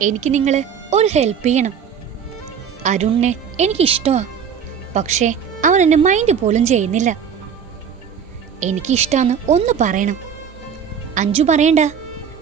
എനിക്ക് നിങ്ങൾ ഒരു ഹെൽപ്പ് ചെയ്യണം. അരുണിനെ ഇഷ്ടമാ പക്ഷേ അവൻ എന്നെ മൈൻഡ് പോലും ചെയ്യുന്നില്ല. എനിക്ക് ഇഷ്ടാന്ന് ഒന്ന് പറയണം. അഞ്ചു പറയണ്ട.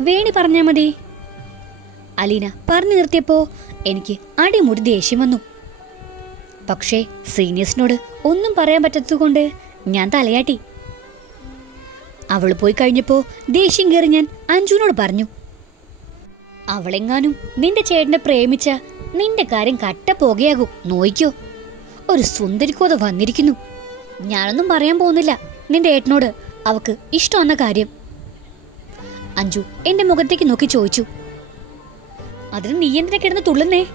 വേണി പറഞ്ഞാൽ മതി. അലീന പറഞ്ഞു നിർത്തിയപ്പോൾ എനിക്ക് അടിമുടി ദേഷ്യം വന്നു. പക്ഷേ സീനിയേഴ്സിനോട് ഒന്നും പറയാൻ പറ്റാത്തതുകൊണ്ട് ഞാൻ തലയാട്ടി. അവൾ പോയി കഴിഞ്ഞപ്പോൾ ദേഷ്യം കയറി ഞാൻ അഞ്ജുവിനോട് പറഞ്ഞു. അവളെങ്ങാനും നിന്റെ ചേട്ടനെ പ്രേമിച്ച നിന്റെ കാര്യം കട്ട പോകയാകും. നോയിക്കോ. ഒരു സുന്ദരിക്കോത വന്നിരിക്കുന്നു. ഞാനൊന്നും പറയാൻ പോകുന്നില്ല. നിന്റെ ഏട്ടനോട് അവക്ക് ഇഷ്ടമെന്ന കാര്യം. അഞ്ജു എന്റെ മുഖത്തേക്ക് നോക്കി ചോദിച്ചു. അതിന് നീ എന്തിനാ കിടന്ന് തുള്ളുന്നേ?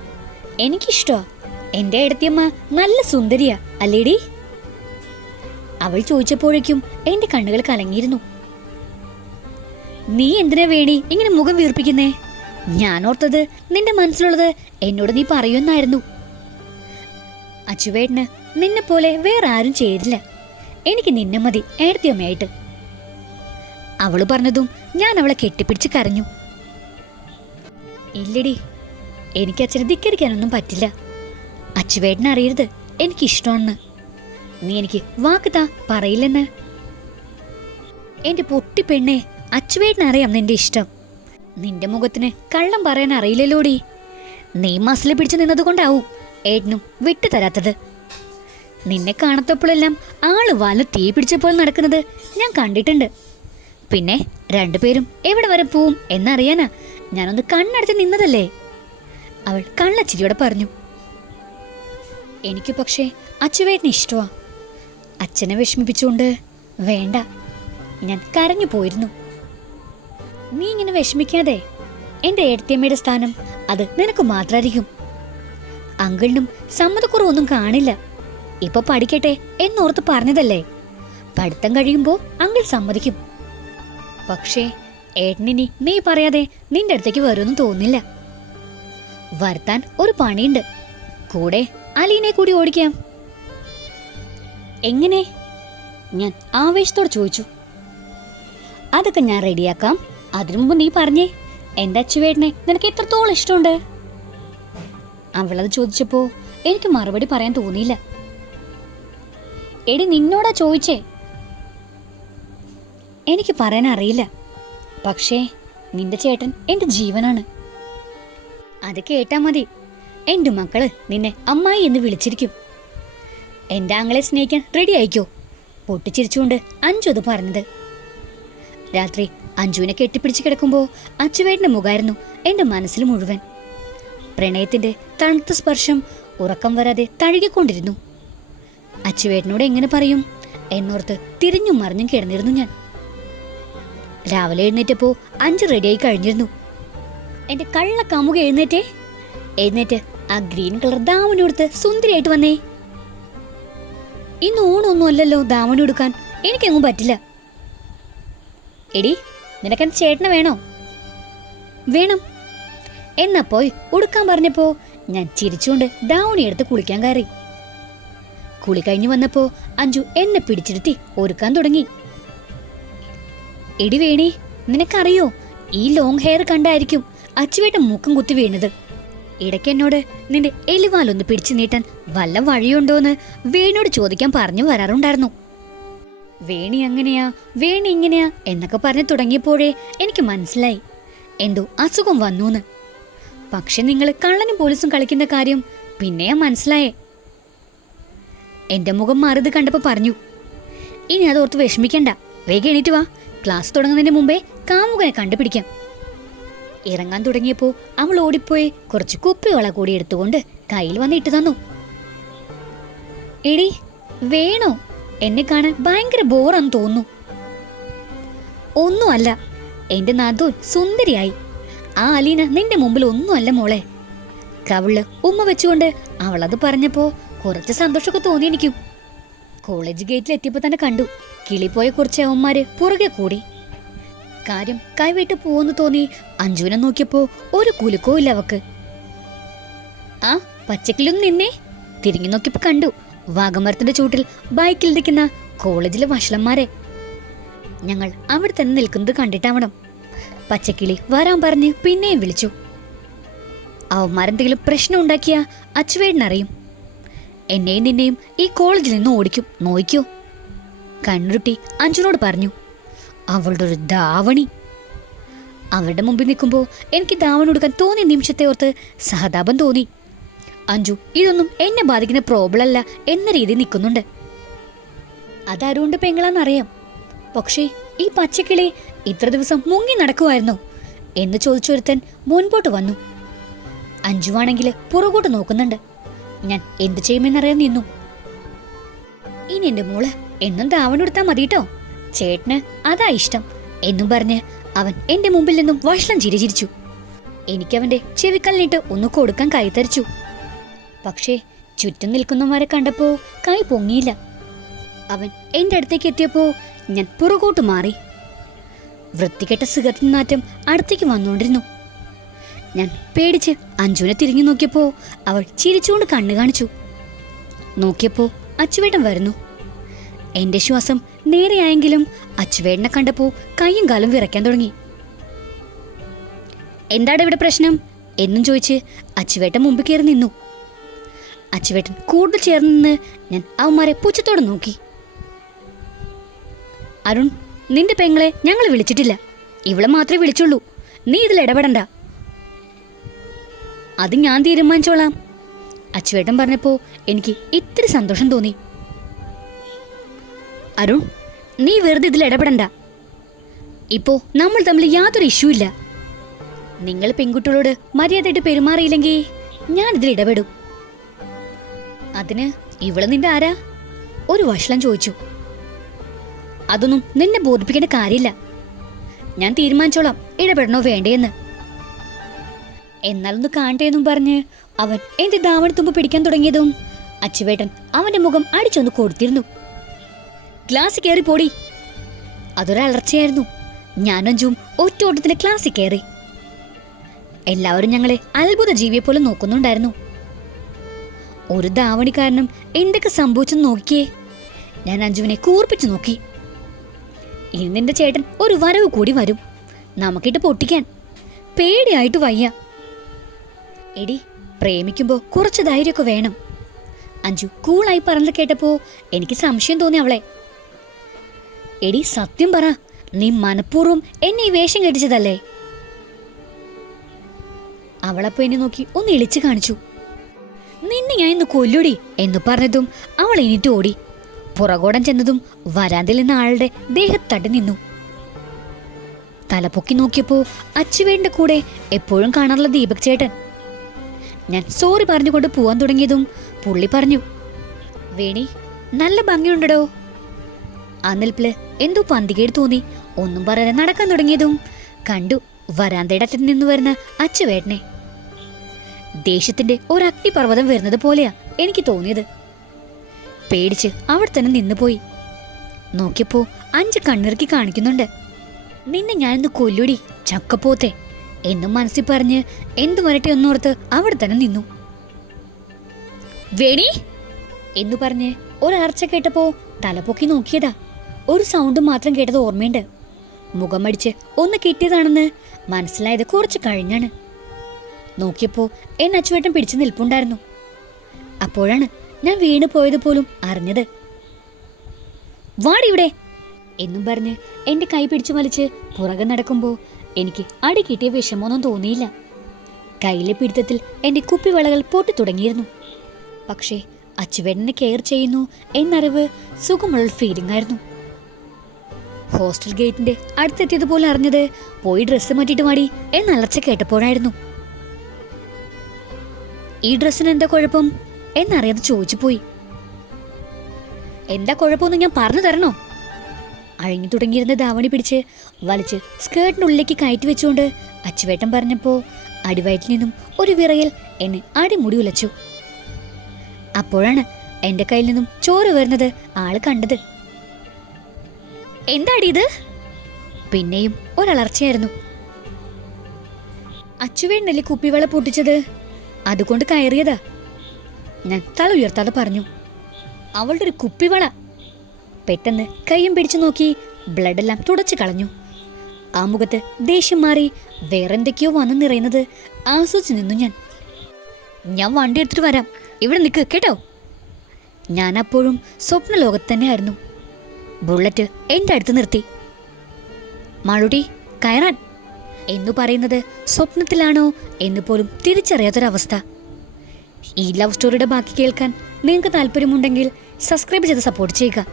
എനിക്കിഷ്ടമാ എന്റെ ഇടത്തിയമ്മ നല്ല സുന്ദരിയാ അല്ലേടി? അവൾ ചോദിച്ചപ്പോഴേക്കും എന്റെ കണ്ണുകൾ കലങ്ങിയിരുന്നു. നീ എന്തിനാ വേണി ഇങ്ങനെ മുഖം വീർപ്പിക്കുന്നേ? ഞാൻ ഓർത്തത് നിന്റെ മനസ്സിലുള്ളത് എന്നോട് നീ പറയുമെന്നായിരുന്നു. അച്ചുവേട്ടന് നിന്നെ പോലെ വേറെ ആരും ചേരില്ല എനിക്ക് നിന്നെ മതി ഏടത്തിയമ്മയായിട്ട് അവൾ പറഞ്ഞതും ഞാൻ അവളെ കെട്ടിപ്പിടിച്ച് കരഞ്ഞു. ഇല്ലടി എനിക്ക് അച്ഛനെ ധിക്കരിക്കാനൊന്നും പറ്റില്ല. അച്ചുവേട്ടൻ അറിയരുത് എനിക്കിഷ്ടമാണെന്ന്. നീ എനിക്ക് വാക്ക് താ പറയില്ലെന്ന്. എന്റെ പൊട്ടി പെണ്ണെ അച്ചുവേട്ടൻ അറിയാം നിന്റെ ഇഷ്ടം. നിന്റെ മുഖത്തിന് കള്ളം പറയാൻ അറിയില്ലല്ലോടി. നീ മസിൽ പിടിച്ചു നിന്നതുകൊണ്ടാവും ഏട്ടനും വിട്ടു തരാത്തത്. നിന്നെ കാണത്തപ്പോഴെല്ലാം ആൾ വാൽ തീ പിടിച്ചപ്പോൾ നടക്കുന്നത് ഞാൻ കണ്ടിട്ടുണ്ട്. പിന്നെ രണ്ടുപേരും എവിടെ വരെ പോവും എന്നറിയാനാ ഞാനൊന്ന് കണ്ണടച്ച് നിന്നതല്ലേ? അവൾ കള്ളച്ചിരിയോടെ പറഞ്ഞു. എനിക്ക് പക്ഷേ അച്ചുവേട്ടന് ഇഷ്ടമാ അച്ഛനെ വിഷമിപ്പിച്ചുകൊണ്ട് വേണ്ട. ഞാൻ കരഞ്ഞു പോയിരുന്നു. നീ ഇങ്ങനെ വിഷമിക്കാതെ എന്റെ ഏടത്തിയമ്മയുടെ സ്ഥാനം അത് നിനക്ക് മാത്രമായിരിക്കും അങ്കിളിനും സമ്മതക്കുറവൊന്നും കാണില്ല. ഇപ്പൊ പഠിക്കട്ടെ എന്നോർത്ത് പറഞ്ഞതല്ലേ? പഠിത്തം കഴിയുമ്പോ അങ്കിൾ സമ്മതിക്കും. പക്ഷേ ഏട്ടനിനി നീ പറയാതെ നിന്റെ അടുത്തേക്ക് വരുമെന്ന് തോന്നില്ല. വരുത്താൻ ഒരു പണിയുണ്ട്. കൂടെ അലീനെ കൂടി ഓടിക്കാം. എങ്ങനെ? ഞാൻ ആവേശത്തോടെ ചോദിച്ചു. അതൊക്കെ ഞാൻ റെഡിയാക്കാം. അതിനു മുമ്പ് നീ പറഞ്ഞേ എന്റെ അച്ചുവേട്ടനെ നിനക്ക് എത്രത്തോളം ഇഷ്ടമുണ്ട്? അവളത് ചോദിച്ചപ്പോ എനിക്ക് മറുപടി പറയാൻ തോന്നിയില്ല. എടി നിന്നോടാ ചോദിച്ചേ. എനിക്ക് പറയാൻ അറിയില്ല. പക്ഷേ നിന്റെ ചേട്ടൻ എന്റെ ജീവനാണ്. അത് കേട്ടാ മതി. എന്റെ മക്കൾ നിന്നെ അമ്മായി എന്ന് വിളിച്ചിരിക്കും. എന്റെ ആങ്ങളെ സ്നേഹിക്കാൻ റെഡി ആയിക്കോ? പൊട്ടിച്ചിരിച്ചുകൊണ്ട് അഞ്ചു അത് പറഞ്ഞത്. രാത്രി അഞ്ജുവിനെ കെട്ടിപ്പിടിച്ച് കിടക്കുമ്പോൾ അച്ചുവേട്ടന്റെ മുഖമായിരുന്നു എന്റെ മനസ്സിൽ മുഴുവൻ. പ്രണയത്തിന്റെ തണുത്ത സ്പർശം ഉറക്കം വരാതെ തഴുകിക്കൊണ്ടിരുന്നു. അച്ചുവേട്ടനോട് എങ്ങനെ പറയും? എന്നോർത്ത് തിരിഞ്ഞും മറിഞ്ഞും കിടന്നിരുന്നു ഞാൻ. രാവിലെ എഴുന്നേറ്റപ്പോ അഞ്ച് റെഡിയായി കഴിഞ്ഞിരുന്നു. എന്റെ കള്ള കമുക എഴുന്നേറ്റേ? എഴുന്നേറ്റ് ആ ഗ്രീൻ കളർ ദാവണി സുന്ദരിയായിട്ട് വന്നേ. ഇന്ന് ഊണൊന്നും അല്ലല്ലോ ദാവണി എനിക്കെങ്ങും പറ്റില്ല. എടി നിനക്കെന്ത് ചേട്ടന് വേണോ? വേണം. എന്നാ പോയി ഉടുക്കാൻ പറഞ്ഞപ്പോ ഞാൻ ചിരിച്ചുകൊണ്ട് ഡൗണി എടുത്ത് കുളിക്കാൻ കയറി. കുളി കഴിഞ്ഞു വന്നപ്പോ അഞ്ജു എന്നെ പിടിച്ചിരുത്തി ഒരുക്കാൻ തുടങ്ങി. എടി വേണി നിനക്കറിയോ ഈ ലോങ് ഹെയർ കണ്ടായിരിക്കും അച്ചുവേട്ട മൂക്കം കുത്തി വീണത്. ഇടയ്ക്ക് എന്നോട് നിന്റെ എലിവാലൊന്ന് പിടിച്ചു നീട്ടാൻ വല്ല വഴിയുണ്ടോന്ന് വേണിയോട് ചോദിക്കാൻ പറഞ്ഞു വരാറുണ്ടായിരുന്നു. വേണി അങ്ങനെയാ വേണി ഇങ്ങനെയാ? എന്നൊക്കെ പറഞ്ഞു തുടങ്ങിയപ്പോഴേ എനിക്ക് മനസ്സിലായി. എന്തോ അസുഖം വന്നൂന്ന്. പക്ഷെ നിങ്ങൾ കള്ളനും പോലീസും കളിക്കുന്ന കാര്യം പിന്നെയാ മനസ്സിലായേ. എന്റെ മുഖം മാറിയത് കണ്ടപ്പോ പറഞ്ഞു ഇനി അതോർത്ത് വിഷമിക്കണ്ട. വേഗം എണീറ്റ് വാ. ക്ലാസ് തുടങ്ങുന്നതിന് മുമ്പേ കാമുകനെ കണ്ടുപിടിക്കാം. ഇറങ്ങാൻ തുടങ്ങിയപ്പോ അവൾ ഓടിപ്പോയി കുറച്ച് കുപ്പിവള കൂടി എടുത്തുകൊണ്ട് കയ്യിൽ വന്നിട്ട് തന്നു. എടി വേണോ? എന്നെ കാണാൻ ഭയങ്കര ബോറാന്ന് തോന്നുന്നു. ഒന്നുമല്ല എന്റെ നദു സുന്ദരിയായി. ആ അലീന നിന്റെ മുമ്പിൽ ഒന്നുമല്ല മോളെ. കവിൾ ഉമ്മ വെച്ചുകൊണ്ട് അവളത് പറഞ്ഞപ്പോ കുറച്ച് സന്തോഷമൊക്കെ തോന്നി എനിക്കും. കോളേജ് ഗേറ്റിൽ എത്തിയപ്പോ തന്നെ കണ്ടു. കിളിപ്പോയ കുറച്ച് അവന്മാര് പുറകെ കൂടി. കാര്യം കൈവിട്ട് പോവെന്ന് തോന്നി അഞ്ജുവിനെ നോക്കിയപ്പോ ഒരു കുലുക്കോ ഇല്ല അവക്ക്. ആ പച്ചക്കിലൊന്നും നിന്നേ. തിരിഞ്ഞു നോക്കിയപ്പോ കണ്ടു. വാഗമരത്തിന്റെ ചൂട്ടിൽ ബൈക്കിൽ നിൽക്കുന്ന കോളേജിലെ വഷളന്മാരെ. ഞങ്ങൾ അവിടെ തന്നെ നിൽക്കുന്നത് കണ്ടിട്ടാവണം. പച്ചക്കിളി വരാൻ പറഞ്ഞ് പിന്നെയും വിളിച്ചു. അവന്മാരെന്തെങ്കിലും പ്രശ്നം ഉണ്ടാക്കിയ അച്ചുവേടിനറിയും എന്നെയും നിന്നെയും ഈ കോളേജിൽ നിന്ന് ഓടിക്കും. നോയിക്കോ. കണ്ണുരുട്ടി അഞ്ജുനോട് പറഞ്ഞു അവളുടെ ഒരു ധാവണി. അവരുടെ മുമ്പിൽ നിൽക്കുമ്പോൾ എനിക്ക് ധാവണി കൊടുക്കാൻ തോന്നിയ നിമിഷത്തെ ഓർത്ത് സഹതാപം തോന്നി. അഞ്ജു ഇതൊന്നും എന്നെ ബാധിക്കുന്ന പ്രോബ്ലം അല്ല എന്ന രീതിയിൽ നിൽക്കുന്നുണ്ട് അതാരോണ്ട് പെങ്ങളാന്നറിയാം പക്ഷേ ഈ പച്ചക്കിളി ഇത്ര ദിവസം മുങ്ങി നടക്കുമായിരുന്നു എന്ന് ചോദിച്ചൊരുത്തൻ മുൻപോട്ട് വന്നു. അഞ്ജുവാണെങ്കിൽ പുറകോട്ട് നോക്കുന്നുണ്ട്. ഞാൻ എന്ത് ചെയ്യുമെന്നറിയാൻ നിന്നു. ഇനി എന്റെ മോൾ എന്നും ധാവണം എടുത്താൽ മതിട്ടോ ചേട്ടന് അതാ ഇഷ്ടം എന്നും പറഞ്ഞ് അവൻ എന്റെ മുമ്പിൽ നിന്നും വഷളം ചിരിചിരിച്ചു എനിക്കവന്റെ ചെവിക്കല്ലിട്ട് ഒന്ന് കൊടുക്കാൻ കൈത്തരിച്ചു പക്ഷേ ചുറ്റും നിൽക്കുന്നവരെ കണ്ടപ്പോ കൈ പൊങ്ങിയില്ല. അവൻ എന്റെ അടുത്തേക്ക് എത്തിയപ്പോ ഞാൻ പുറകോട്ട് മാറി. വൃത്തികെട്ട സിഗരറ്റിൻ നാറ്റം അടുത്തേക്ക് വന്നുകൊണ്ടിരുന്നു. ഞാൻ പേടിച്ച് അഞ്ജുനെ തിരിഞ്ഞു നോക്കിയപ്പോ അവൾ ചിരിച്ചുകൊണ്ട് കണ്ണു കാണിച്ചു. നോക്കിയപ്പോ അച്ചുവേട്ടൻ വരുന്നു. എന്റെ ശ്വാസം നേരെയായെങ്കിലും അച്ചുവേട്ടനെ കണ്ടപ്പോ കൈയും കാലും വിറയ്ക്കാൻ തുടങ്ങി. എന്താണ് ഇവിടെ പ്രശ്നം? എന്നും ചോദിച്ച് അച്ചുവേട്ടൻ മുമ്പ് കയറി നിന്നു. അച്ചുവേട്ടൻ കൂടുതൽ ചേർന്ന് നിന്ന് ഞാൻ അവന്മാരെ പുച്ഛത്തോടെ നോക്കി. അരുൺ നിന്റെ പെങ്ങളെ ഞങ്ങൾ വിളിച്ചിട്ടില്ല. ഇവളെ മാത്രമേ വിളിച്ചുള്ളൂ. നീ ഇതിൽ ഇടപെടണ്ട. അത് ഞാൻ തീരുമാനിച്ചോളാം. അച്ചുവേട്ടൻ പറഞ്ഞപ്പോ എനിക്ക് ഇത്തിരി സന്തോഷം തോന്നി. അരുൺ നീ വെറുതെ ഇതിൽ ഇടപെടണ്ട. ഇപ്പോ നമ്മൾ തമ്മിൽ യാതൊരു ഇഷ്യൂ ഇല്ല നിങ്ങൾ പെൺകുട്ടികളോട് മര്യാദയായിട്ട് പെരുമാറിയില്ലെങ്കിൽ ഞാൻ ഇതിൽ ഇടപെടും. അതിന് ഇവൾ നിന്റെ ആരാ? ഒരു വഷളം ചോദിച്ചു. അതൊന്നും നിന്നെ ബോധിപ്പിക്കേണ്ട കാര്യമില്ല. ഞാൻ തീരുമാനിച്ചോളാം ഇടപെടണോ വേണ്ടേന്ന്. എന്നാലൊന്ന് കാണട്ടെയെന്നും പറഞ്ഞ് അവൻ എന്റെ ദാവണത്തുമ്പ് പിടിക്കാൻ തുടങ്ങിയതും അച്ചുവേട്ടൻ അവന്റെ മുഖം അടിച്ചൊന്ന് കൊടുത്തിരുന്നു. ക്ലാസ് കയറി പോടി. അതൊരലർച്ചയായിരുന്നു ഞാനഞ്ചും ഒറ്റ ഓട്ടത്തിന് ക്ലാസ്സിൽ കയറി എല്ലാവരും ഞങ്ങളെ അത്ഭുത ജീവിയെ പോലെ നോക്കുന്നുണ്ടായിരുന്നു. ഒരു ദാവണി കാരണം എന്തൊക്കെ സംഭവിച്ചെന്ന് നോക്കിയേ. ഞാൻ അഞ്ജുവിനെ കൂർപ്പിച്ചു നോക്കി. ഇനി നിന്റെ ചേട്ടൻ ഒരു വരവ് കൂടി വരും. നമുക്കിട്ട് പൊട്ടിക്കാൻ. പേടിയായിട്ട് വയ്യ. എടി പ്രേമിക്കുമ്പോൾ കുറച്ച് ധൈര്യമൊക്കെ വേണം. അഞ്ജു കൂളായി പറഞ്ഞത് കേട്ടപ്പോ എനിക്ക് സംശയം തോന്നി അവളെ. എടി സത്യം പറ നീ മനഃപൂർവം എന്നെ ഈ വേഷം കെട്ടിച്ചതല്ലേ? അവളപ്പോ എന്നെ നോക്കി ഒന്ന് ഇളിച്ചു കാണിച്ചു. നിന്നെ ഞാൻ ഇന്ന് കൊല്ലുടി എന്ന് പറഞ്ഞതും അവൾ എണീറ്റ് ഓടി. പുറകോടൻ ചെന്നതും വരാന്തിൽ നിന്ന ആളുടെ ദേഹത്തടി നിന്നു. തലപൊക്കി നോക്കിയപ്പോ അച്ചുവേടിന്റെ കൂടെ എപ്പോഴും കാണാറുള്ള ദീപക് ചേട്ടൻ. ഞാൻ സോറി പറഞ്ഞുകൊണ്ട് പോവാൻ തുടങ്ങിയതും പുള്ളി പറഞ്ഞു വേണി നല്ല ഭംഗിയുണ്ടടോ. ആ നിൽപ്പിൽ എന്തോ പന്തികേട് തോന്നി. ഒന്നും പറയാതെ നടക്കാൻ തുടങ്ങിയതും കണ്ടു വരാന്തയുടെ അറ്റത്ത് നിന്ന് വരുന്ന അച്ചുവേട്ടനെ. ദേഷ്യത്തിന്റെ ഒരു അഗ്നിപർവതം വരുന്നത് പോലെയാ എനിക്ക് തോന്നിയത്. പേടിച്ച് അവിടെ തന്നെ നിന്നുപോയി. നോക്കിയപ്പോ അഞ്ച് കണ്ണിറുക്കി കാണിക്കുന്നുണ്ട്. നിന്നെ ഞാനിന്ന് കൊല്ലുടി ചക്കപ്പോത്തെ എന്നും മനസ്സിൽ പറഞ്ഞ് എന്തു വരട്ടെ ഒന്നോർത്ത് അവിടെ തന്നെ നിന്നു. വേണി എന്നു പറഞ്ഞ് ഒരർച്ച കേട്ടപ്പോ തലപൊക്കി നോക്കിയതാ. ഒരു സൗണ്ട് മാത്രം കേട്ടത് ഓർമ്മയുണ്ട്. മുഖമടിച്ച് ഒന്ന് കിട്ടിയതാണെന്ന് മനസ്സിലായത് കുറച്ച് കഴിഞ്ഞാണ്. നോക്കിയപ്പോ എന്നെ അച്ചുവേട്ടൻ പിടിച്ചു നിൽപ്പുണ്ടായിരുന്നു. അപ്പോഴാണ് ഞാൻ വീണു പോയത് പോലും അറിഞ്ഞത്. വാടിവിടെ എന്നും പറഞ്ഞ് എന്റെ കൈ പിടിച്ചു വലിച്ച് പുറകെ നടക്കുമ്പോൾ എനിക്ക് അടി കിട്ടിയ വിഷമമൊന്നും തോന്നിയില്ല. കയ്യിലെ പിടുത്തത്തിൽ എന്റെ കുപ്പിവളകൾ പൊട്ടി തുടങ്ങിയിരുന്നു. പക്ഷേ അച്ചുവേട്ടനെ കെയർ ചെയ്യുന്നു എന്നറിവ് സുഖമുള്ള ഫീലിംഗ് ആയിരുന്നു. ഹോസ്റ്റൽ ഗേറ്റിന്റെ അടുത്തെത്തിയതുപോലെ അറിഞ്ഞത് പോയി ഡ്രസ്സ് മാറ്റിയിട്ട് മാടി എന്നലർച്ച കേട്ടപ്പോഴായിരുന്നു. ഈ ഡ്രസ്സിന് എന്താ കുഴപ്പം? എന്നറിയാതെ ചോദിച്ചു പോയി. എന്താ കുഴപ്പമെന്ന് ഞാൻ പറഞ്ഞു തരണോ? അഴിഞ്ഞു തുടങ്ങിയിരുന്ന ദാവണി പിടിച്ച് വലിച്ച് സ്കേർട്ടിനുള്ളിലേക്ക് കയറ്റി വെച്ചുകൊണ്ട് അച്ചുവേട്ടൻ പറഞ്ഞപ്പോ അടിവയറ്റിൽ നിന്നും ഒരു വിറയൽ എന്നെ അടിമുടി ഉലച്ചു. അപ്പോഴാണ് എന്റെ കയ്യിൽ നിന്നും ചോറ് വരുന്നത് ആൾ കണ്ടത്. എന്താടി ഇത്? പിന്നെയും ഒരളർച്ചയായിരുന്നു. അച്ചുവേണ്ണല്ലേ കുപ്പിവെള്ള പൊട്ടിച്ചത്? അതുകൊണ്ട് കയറിയതാ. ഞാൻ തല ഉയർത്താതെ പറഞ്ഞു അവളുടെ ഒരു കുപ്പിവള. പെട്ടെന്ന് കയ്യും പിടിച്ചു നോക്കി ബ്ലഡ് എല്ലാം തുടച്ചു കളഞ്ഞു. ആ മുഖത്ത് ദേഷ്യം മാറി വേറെന്തൊക്കെയോ വന്നു നിറയുന്നത് ആസ്വദിച്ചു നിന്നു ഞാൻ. ഞാൻ വണ്ടി എടുത്തിട്ട് വരാം. ഇവിടെ നിൽക്ക് കേട്ടോ? ഞാൻ അപ്പോഴും സ്വപ്ന ലോകത്ത് തന്നെയായിരുന്നു. ബുള്ളറ്റ് എന്റെ അടുത്ത് നിർത്തി. മാളുടി കയറാൻ. എന്നു പറയുന്നത് സ്വപ്നത്തിലാണോ എന്ന് പോലും തിരിച്ചറിയാത്തൊരവസ്ഥ. ഈ ലവ് സ്റ്റോറിയുടെ ബാക്കി കേൾക്കാൻ നിങ്ങൾക്ക് താല്പര്യമുണ്ടെങ്കിൽ സബ്സ്ക്രൈബ് ചെയ്ത് സപ്പോർട്ട് ചെയ്യുക.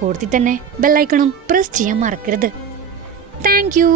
കൂടുതൽ തന്നെ ബെല്ലൈക്കണും പ്രസ് ചെയ്യാൻ മറക്കരുത്. Thank you